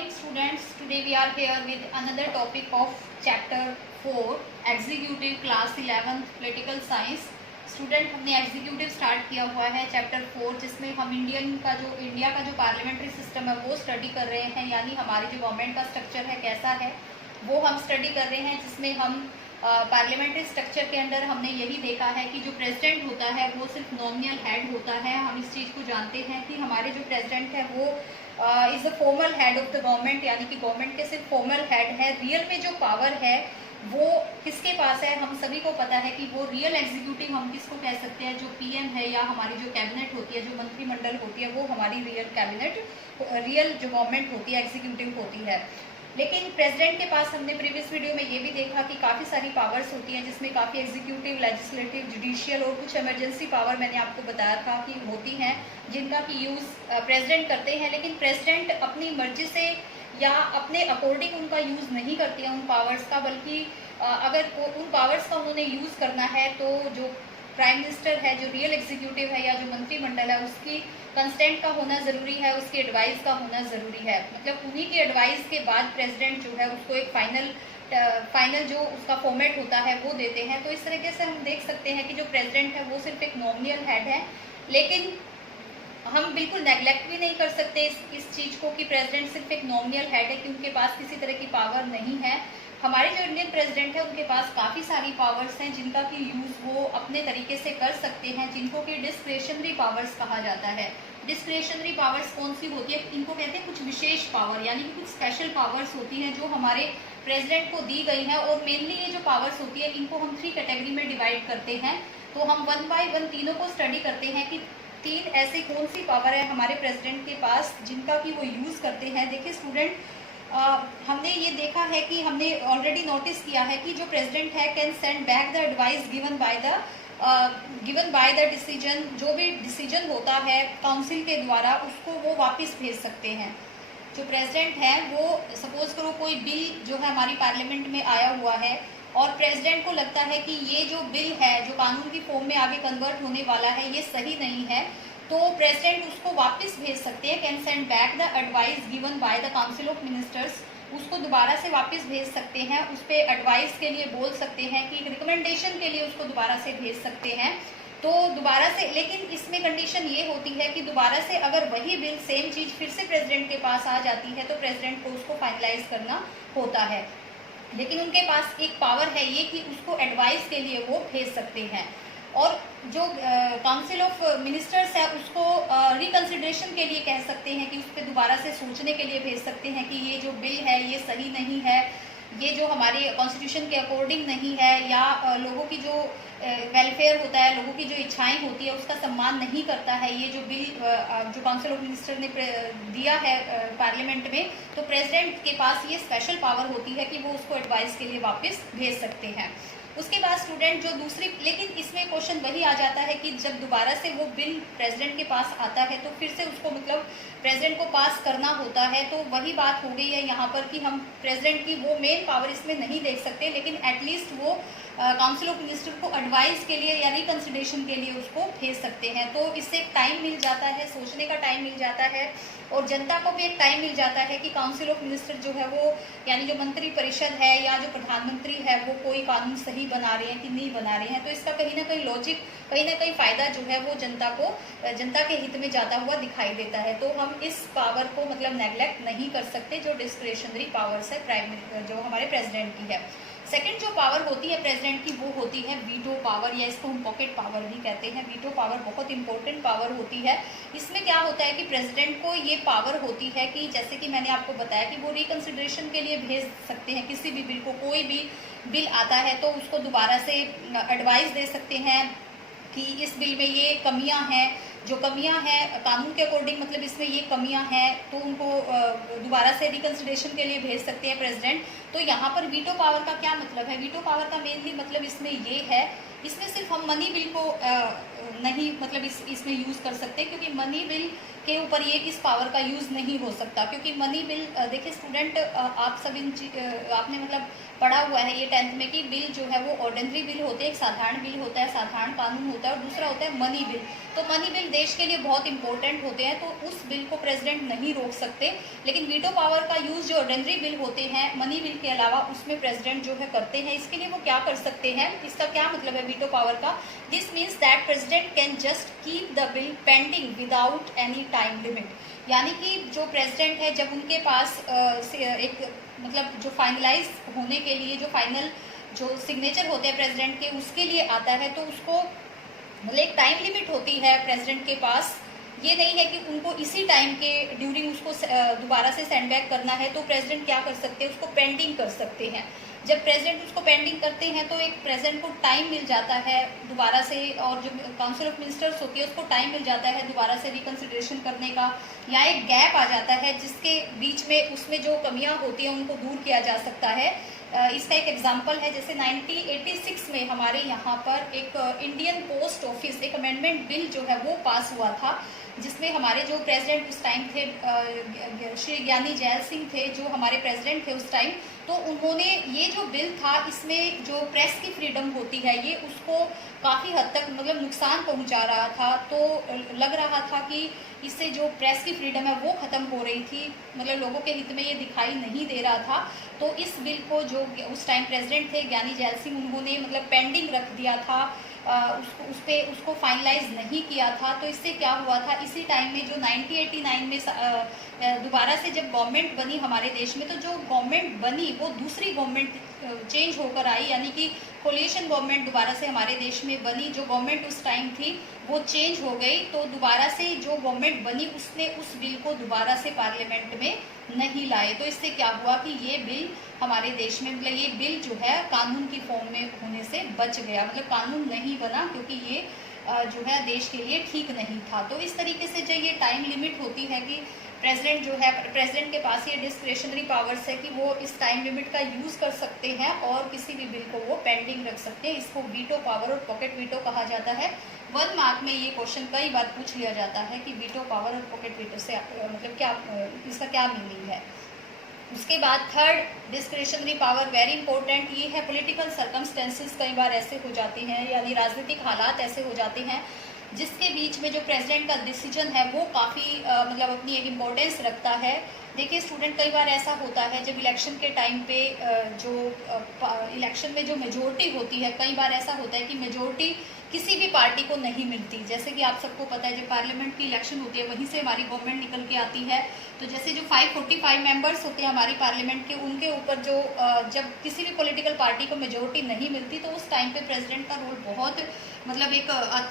morning students. Today we are here with another topic of chapter 4 executive class 11th political science. Student हमने executive start किया हुआ है chapter 4 जिसमें हम India का जो पार्लियामेंट्री सिस्टम है वो स्टडी कर रहे हैं, यानी हमारी जो गवर्नमेंट का स्ट्रक्चर है कैसा है वो हम स्टडी कर रहे हैं, जिसमें हम पार्लियामेंट्री स्ट्रक्चर के अंदर हमने यही देखा है कि जो प्रेसिडेंट होता है वो सिर्फ नॉमिनल हेड होता है। हम इस चीज़ को जानते हैं कि हमारे जो प्रेसिडेंट है वो is the formal head of the government, यानी कि गवर्नमेंट के सिर्फ फॉर्मल हेड है। रियल में जो पावर है वो किसके पास है, हम सभी को पता है कि वो रियल एग्जीक्यूटिव हम किसको कह सकते हैं, जो पीएम है या हमारी जो कैबिनेट होती है, जो मंत्रिमंडल होती है, वो हमारी रियल कैबिनेट, रियल जो गवर्नमेंट होती है एग्जीक्यूटिव होती है। लेकिन प्रेसिडेंट के पास हमने प्रीवियस वीडियो में ये भी देखा कि काफ़ी सारी पावर्स होती हैं, जिसमें काफ़ी एग्जीक्यूटिव, लेजिस्लेटिव, जुडिशियल और कुछ इमरजेंसी पावर मैंने आपको बताया था कि होती हैं, जिनका कि यूज़ प्रेसिडेंट करते हैं। लेकिन प्रेसिडेंट अपनी मर्जी से या अपने अकॉर्डिंग उनका यूज़ नहीं करते हैं उन पावर्स का, बल्कि अगर उन पावर्स का उन्होंने यूज़ करना है तो जो प्राइम मिनिस्टर है, जो रियल एग्जीक्यूटिव है या जो मंत्रिमंडल है, उसकी कंसेंट का होना ज़रूरी है, उसकी एडवाइस का होना ज़रूरी है। मतलब उन्हीं की एडवाइस के बाद प्रेसिडेंट जो है उसको एक फाइनल जो उसका फॉर्मेट होता है वो देते हैं। तो इस तरीके से हम देख सकते हैं कि जो प्रेसिडेंट है वो सिर्फ एक नॉमिनल हेड है, लेकिन हम बिल्कुल नेग्लेक्ट भी नहीं कर सकते इस चीज़ को कि प्रेसिडेंट सिर्फ एक नॉमिनल हेड है, कि उनके पास किसी तरह की पावर नहीं है। हमारे जो इंडियन प्रेसिडेंट है उनके पास काफ़ी सारी पावर्स हैं जिनका कि यूज़ वो अपने तरीके से कर सकते हैं, जिनको कि डिस्क्रेशनरी पावर्स कहा जाता है। डिस्क्रेशनरी पावर्स कौन सी होती है, इनको कहते हैं कुछ विशेष पावर, यानी कि कुछ स्पेशल पावर्स होती हैं जो हमारे प्रेसिडेंट को दी गई हैं। और मेनली ये जो पावर्स होती है इनको हम 3 कैटेगरी में डिवाइड करते हैं। तो हम 1 बाय 1 तीनों को स्टडी करते हैं कि 3 ऐसी कौन सी पावर है हमारे प्रेसिडेंट के पास जिनका कि वो यूज़ करते हैं। देखिए स्टूडेंट, हमने ये देखा है कि हमने ऑलरेडी नोटिस किया है कि जो प्रेसिडेंट है can send back the advice given by the decision, जो भी डिसीजन होता है काउंसिल के द्वारा उसको वो वापस भेज सकते हैं। जो प्रेसिडेंट है वो सपोज करो कोई बिल जो है हमारी पार्लियामेंट में आया हुआ है और प्रेसिडेंट को लगता है कि ये जो बिल है जो कानून की फॉर्म में आगे कन्वर्ट होने वाला है ये सही नहीं है, तो प्रेसिडेंट उसको वापस भेज सकते हैं। Can send back the advice given by the council of ministers, उसको दोबारा से वापस भेज सकते हैं, उस पर एडवाइस के लिए बोल सकते हैं कि रिकमेंडेशन के लिए उसको दोबारा से भेज सकते हैं। तो दोबारा से, लेकिन इसमें कंडीशन ये होती है कि दोबारा से अगर वही बिल सेम चीज़ फिर से प्रेसिडेंट के पास आ जाती है तो प्रेसिडेंट को उसको फाइनलाइज करना होता है। लेकिन उनके पास एक पावर है ये कि उसको एडवाइस के लिए वो भेज सकते हैं। और जो काउंसिल ऑफ मिनिस्टर्स है उसको रिकंसिडरेशन के लिए कह सकते हैं कि उस पर दोबारा से सोचने के लिए भेज सकते हैं कि ये जो बिल है ये सही नहीं है, ये जो हमारे कॉन्स्टिट्यूशन के अकॉर्डिंग नहीं है, या लोगों की जो वेलफेयर होता है, लोगों की जो इच्छाएं होती है उसका सम्मान नहीं करता है ये जो बिल जो काउंसिल ऑफ मिनिस्टर ने दिया है पार्लियामेंट में। तो प्रेसिडेंट के पास ये स्पेशल पावर होती है कि वो उसको एडवाइस के लिए वापस भेज सकते हैं। उसके बाद स्टूडेंट जो दूसरी, लेकिन इसमें क्वेश्चन वही आ जाता है कि जब दोबारा से वो बिल प्रेसिडेंट के पास आता है तो फिर से उसको मतलब प्रेसिडेंट को पास करना होता है। तो वही बात हो गई है यहाँ पर कि हम प्रेसिडेंट की वो मेन पावर इसमें नहीं देख सकते, लेकिन एटलीस्ट वो काउंसिल ऑफ मिनिस्टर को एडवाइस के लिए या रिकंसिडरेशन के लिए उसको भेज सकते हैं। तो इससे एक टाइम मिल जाता है, सोचने का टाइम मिल जाता है, और जनता को भी एक टाइम मिल जाता है कि काउंसिल ऑफ मिनिस्टर जो है वो, यानी जो मंत्री परिषद है या जो प्रधानमंत्री है वो कोई कानून सही बना रहे हैं कि नहीं बना रहे हैं। तो इसका कहीं ना कहीं लॉजिक, कहीं ना कहीं फ़ायदा जो है वो जनता के हित में जाता हुआ दिखाई देता है। तो हम इस पावर को मतलब नेग्लेक्ट नहीं कर सकते जो डिस्क्रेशनरी पावर्स है जो हमारे प्रेसिडेंट की है। सेकंड जो पावर होती है प्रेसिडेंट की वो होती है वीटो पावर, या इसको हम पॉकेट पावर भी कहते हैं। वीटो पावर बहुत इंपॉर्टेंट पावर होती है। इसमें क्या होता है कि प्रेसिडेंट को ये पावर होती है कि जैसे कि मैंने आपको बताया कि वो रिकंसिडरेशन के लिए भेज सकते हैं किसी भी बिल को, कोई भी बिल आता है तो उसको दोबारा से एडवाइस दे सकते हैं कि इस बिल में ये कमियां हैं, जो कमियां हैं कानून के अकॉर्डिंग मतलब इसमें ये कमियां हैं, तो उनको दोबारा से रिकंसिडरेशन के लिए भेज सकते हैं प्रेसिडेंट। तो यहाँ पर वीटो पावर का क्या मतलब है, वीटो पावर का मेनली मतलब इसमें ये है, इसमें सिर्फ हम मनी बिल को नहीं मतलब इसमें यूज़ कर सकते, क्योंकि मनी बिल के ऊपर ये इस पावर का यूज़ नहीं हो सकता। क्योंकि मनी बिल देखिए स्टूडेंट, आप सब आपने मतलब पढ़ा हुआ है ये 10th में कि बिल जो है वो ऑर्डिनरी बिल होते हैं, एक साधारण बिल होता है, साधारण कानून होता है, और दूसरा होता है मनी बिल। तो मनी बिल देश के लिए बहुत इंपॉर्टेंट होते हैं, तो उस बिल को प्रेसिडेंट नहीं रोक सकते। लेकिन वीटो पावर का यूज़ जो ऑर्डिनरी बिल होते हैं मनी बिल के अलावा उसमें प्रेसिडेंट जो है करते हैं। इसके लिए वो क्या कर सकते हैं, इसका क्या मतलब है वीटो पावर का? This means that president can just keep the bill pending without any time limit. यानी कि जो प्रेसिडेंट है जब उनके पास एक मतलब जो फाइनलाइज होने के लिए जो फाइनल जो सिग्नेचर होते हैं प्रेसिडेंट के उसके लिए आता है, तो उसको मतलब एक टाइम लिमिट होती है प्रेसिडेंट के पास। ये नहीं है कि उनको इसी टाइम के ड्यूरिंग उसको दोबारा से सेंड बैक करना है, तो प्रेसिडेंट क्या कर सकते हैं, उसको पेंडिंग कर सकते हैं। जब प्रेसिडेंट उसको पेंडिंग करते हैं तो एक प्रेसिडेंट को टाइम मिल जाता है दोबारा से, और जो काउंसिल ऑफ मिनिस्टर्स होती है उसको टाइम मिल जाता है दोबारा से रिकंसिडरेशन करने का, या एक गैप आ जाता है जिसके बीच में उसमें जो कमियां होती हैं उनको दूर किया जा सकता है। इसका एक एग्जांपल है, जैसे 1986 में हमारे यहाँ पर एक इंडियन पोस्ट ऑफिस एक अमेंडमेंट बिल जो है वो पास हुआ था, जिसमें हमारे जो प्रेसिडेंट उस टाइम थे श्री ज्ञानी जैल सिंह थे जो हमारे प्रेसिडेंट थे उस टाइम। तो उन्होंने ये जो बिल था इसमें जो प्रेस की फ्रीडम होती है ये उसको काफ़ी हद तक मतलब नुकसान पहुंचा रहा था। तो लग रहा था कि इससे जो प्रेस की फ्रीडम है वो ख़त्म हो रही थी, मतलब लोगों के हित में ये दिखाई नहीं दे रहा था। तो इस बिल को जो उस टाइम प्रेसिडेंट थे ज्ञानी जैल सिंह उन्होंने मतलब पेंडिंग रख दिया था, उसको फाइनलाइज नहीं किया था। तो इससे क्या हुआ था, इसी टाइम में जो 1989 में दोबारा से जब गवर्नमेंट बनी हमारे देश में, तो जो गवर्नमेंट बनी वो दूसरी गवर्नमेंट चेंज होकर आई, यानी कि कोलिशन गवर्नमेंट दोबारा से हमारे देश में बनी। जो गवर्नमेंट उस टाइम थी वो चेंज हो गई, तो दोबारा से जो गवर्नमेंट बनी उसने उस बिल को दोबारा से पार्लियामेंट में नहीं लाए। तो इससे क्या हुआ कि ये बिल हमारे देश में मतलब ये बिल जो है कानून की फॉर्म में होने से बच गया, मतलब कानून नहीं बना, क्योंकि ये जो है देश के लिए ठीक नहीं था। तो इस तरीके से जो ये टाइम लिमिट होती है कि प्रेसिडेंट जो है प्रेसिडेंट के पास ये डिस्क्रिशनरी पावर्स है कि वो इस टाइम लिमिट का यूज़ कर सकते हैं और किसी भी बिल को वो पेंडिंग रख सकते हैं। इसको वीटो पावर और पॉकेट वीटो कहा जाता है। 1 मार्क में ये क्वेश्चन कई बार पूछ लिया जाता है कि वीटो पावर और पॉकेट वीटो से मतलब क्या इसका क्या मीनिंग है। उसके बाद third discretionary power very important, ये है पॉलिटिकल सर्कमस्टेंसेस कई बार ऐसे हो जाते हैं, यानी राजनीतिक हालात ऐसे हो जाते हैं जिसके बीच में जो प्रेसिडेंट का डिसीजन है वो काफ़ी मतलब अपनी एक इम्पोर्टेंस रखता है। देखिए स्टूडेंट, कई बार ऐसा होता है जब इलेक्शन के टाइम पे जो इलेक्शन में जो मेजोरिटी होती है, कई बार ऐसा होता है कि मेजोरिटी किसी भी पार्टी को नहीं मिलती। जैसे कि आप सबको पता है जब पार्लियामेंट की इलेक्शन होती है वहीं से हमारी गवर्नमेंट निकल के आती है। तो जैसे जो 545 मेंबर्स होते हैं हमारी पार्लियामेंट के, उनके ऊपर जो जब किसी भी पॉलिटिकल पार्टी को मेजोरिटी नहीं मिलती तो उस टाइम पे प्रेसिडेंट का रोल बहुत मतलब एक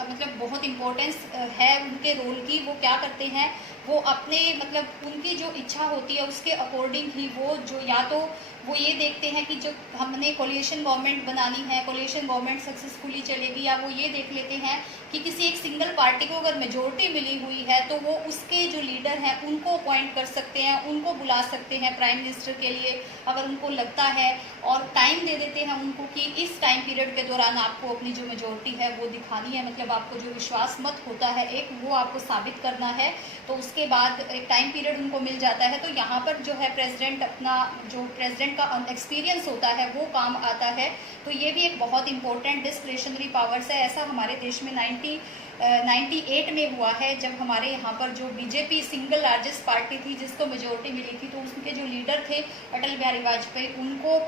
मतलब बहुत इम्पोर्टेंस है उनके रोल की। वो क्या करते हैं, वो अपने मतलब उनकी जो इच्छा होती है उसके अकॉर्डिंग ही वो जो या तो वो ये देखते हैं कि जो हमने कोलिशन गवर्नमेंट बनानी है, कोलिशन गवर्नमेंट सक्सेसफुली चलेगी, या वो ये देख लेते हैं कि किसी एक सिंगल पार्टी को अगर मेजोरिटी मिली हुई है तो वो उसके जो लीडर हैं उनको अपॉइंट कर सकते हैं, उनको बुला सकते हैं प्राइम मिनिस्टर के लिए अगर उनको लगता है, और टाइम दे देते हैं उनको कि इस टाइम पीरियड के दौरान आपको अपनी जो मेजोरिटी है वो दिखानी है, मतलब आपको जो विश्वास मत होता है एक वो आपको साबित करना है। तो उसके बाद एक टाइम पीरियड उनको मिल जाता है। तो यहाँ पर जो है प्रेसिडेंट अपना जो प्रेसिडेंट का एक्सपीरियंस होता है वो काम आता है। तो ये भी एक बहुत इंपॉर्टेंट डिस्क्रिशनरी पावर्स है। ऐसा हमारे देश में 98 में हुआ है जब हमारे यहाँ पर जो बीजेपी सिंगल लार्जेस्ट पार्टी थी जिसको मेजोरिटी मिली थी, तो उनके जो लीडर थे अटल बिहारी वाजपेयी, उनको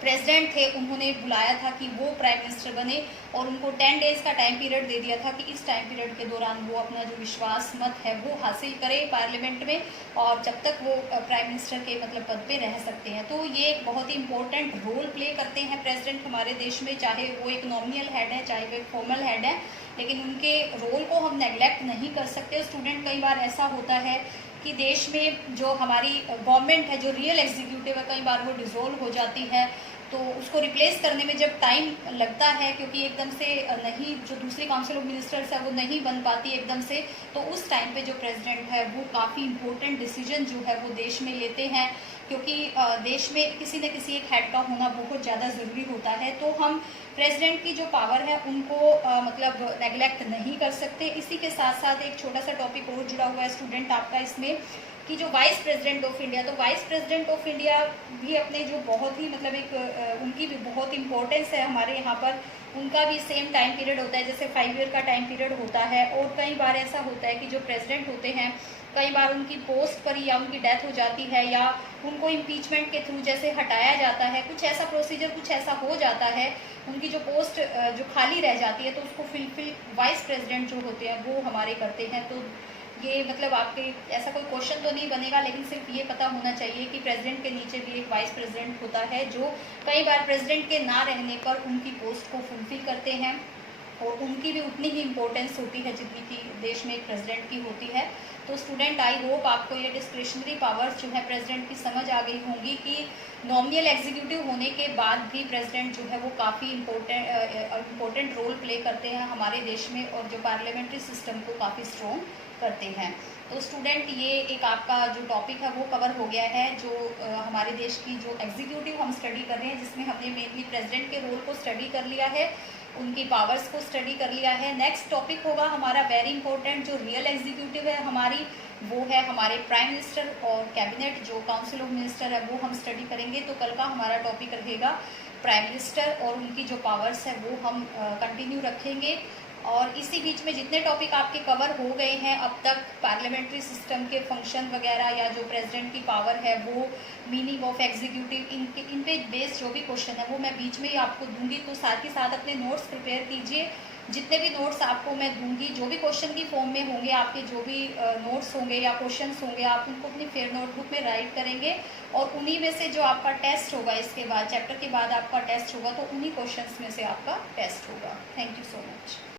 प्रेसिडेंट थे उन्होंने बुलाया था कि वो प्राइम मिनिस्टर बने और उनको 10 डेज़ का टाइम पीरियड दे दिया था कि इस टाइम पीरियड के दौरान वो अपना जो विश्वास मत है वो हासिल करें पार्लियामेंट में, और जब तक वो प्राइम मिनिस्टर के मतलब पद पे रह सकते हैं। तो ये एक बहुत ही इंपॉर्टेंट रोल प्ले करते हैं प्रेसिडेंट हमारे देश में, चाहे वो एक नॉमिनल हेड है चाहे वो एक फॉर्मल हेड है, लेकिन उनके रोल को हम नेग्लेक्ट नहीं कर सकते। स्टूडेंट, कई बार ऐसा होता है कि देश में जो हमारी गवर्नमेंट है, जो रियल एग्जीक्यूटिव है, कई बार वो डिसॉल्व हो जाती है, तो उसको रिप्लेस करने में जब टाइम लगता है, क्योंकि एकदम से नहीं, जो दूसरी काउंसिल ऑफ मिनिस्टर्स है वो नहीं बन पाती एकदम से, तो उस टाइम पे जो प्रेसिडेंट है वो काफ़ी इम्पोर्टेंट डिसीजन जो है वो देश में लेते हैं, क्योंकि देश में किसी न किसी एक हेड का होना बहुत ज़्यादा ज़रूरी होता है। तो हम प्रेसिडेंट की जो पावर है उनको मतलब नेगलेक्ट नहीं कर सकते। इसी के साथ साथ एक छोटा सा टॉपिक और जुड़ा हुआ है स्टूडेंट आपका इसमें, कि जो वाइस प्रेसिडेंट ऑफ इंडिया, तो वाइस प्रेसिडेंट ऑफ इंडिया भी अपने जो बहुत ही मतलब एक उनकी भी बहुत इंपॉर्टेंस है हमारे यहाँ पर। उनका भी सेम टाइम पीरियड होता है, जैसे 5 ईयर का टाइम पीरियड होता है। और कई बार ऐसा होता है कि जो प्रेसिडेंट होते हैं, कई बार उनकी पोस्ट पर ही या उनकी डेथ हो जाती है, या उनको इम्पीचमेंट के थ्रू जैसे हटाया जाता है, कुछ ऐसा प्रोसीजर कुछ ऐसा हो जाता है, उनकी जो पोस्ट जो खाली रह जाती है, तो उसको फिल वाइस प्रेसिडेंट जो होते हैं वो हमारे करते हैं। तो ये मतलब आपके ऐसा कोई क्वेश्चन तो नहीं बनेगा, लेकिन सिर्फ ये पता होना चाहिए कि प्रेसिडेंट के नीचे भी एक वाइस प्रेसिडेंट होता है, जो कई बार प्रेसिडेंट के ना रहने पर उनकी पोस्ट को फुलफिल करते हैं, और उनकी भी उतनी ही इम्पोर्टेंस होती है जितनी कि देश में एक प्रेसिडेंट की होती है। तो स्टूडेंट, आई होप आपको ये डिस्क्रिशनरी पावर्स जो है प्रेसिडेंट की समझ आ गई होंगी, कि नॉमिनल एग्जीक्यूटिव होने के बाद भी प्रेसिडेंट जो है वो काफ़ी इम्पोर्टेंट रोल प्ले करते हैं हमारे देश में, और जो पार्लियामेंट्री सिस्टम को काफ़ी स्ट्रॉन्ग करते हैं। तो स्टूडेंट, ये एक आपका जो टॉपिक है वो कवर हो गया है, जो हमारे देश की जो एग्जीक्यूटिव हम स्टडी कर रहे हैं, जिसमें हमने मेनली प्रेसिडेंट के रोल को स्टडी कर लिया है, उनकी पावर्स को स्टडी कर लिया है। नेक्स्ट टॉपिक होगा हमारा वेरी इंपॉर्टेंट, जो रियल एग्जीक्यूटिव है हमारी, वो है हमारे प्राइम मिनिस्टर और कैबिनेट, जो काउंसिल ऑफ मिनिस्टर है वो हम स्टडी करेंगे। तो कल का हमारा टॉपिक रहेगा प्राइम मिनिस्टर, और उनकी जो पावर्स है वो हम कंटिन्यू रखेंगे। और इसी बीच में जितने टॉपिक आपके कवर हो गए हैं अब तक, पार्लियामेंट्री सिस्टम के फंक्शन वगैरह, या जो प्रेसिडेंट की पावर है वो, मीनिंग ऑफ एग्जीक्यूटिव, इन पे बेस्ड जो भी क्वेश्चन है वो मैं बीच में ही आपको दूंगी। तो साथ ही साथ अपने नोट्स प्रिपेयर कीजिए। जितने भी नोट्स आपको मैं दूंगी, जो भी क्वेश्चन की फॉर्म में होंगे, आपके जो भी नोट्स होंगे या क्वेश्चन होंगे, आप उनको अपनी फेयर नोटबुक में राइट करेंगे, और उन्हीं में से जो आपका टेस्ट होगा, इसके बाद चैप्टर के बाद आपका टेस्ट होगा, तो उन्हीं क्वेश्चंस में से आपका टेस्ट होगा। Thank you so much.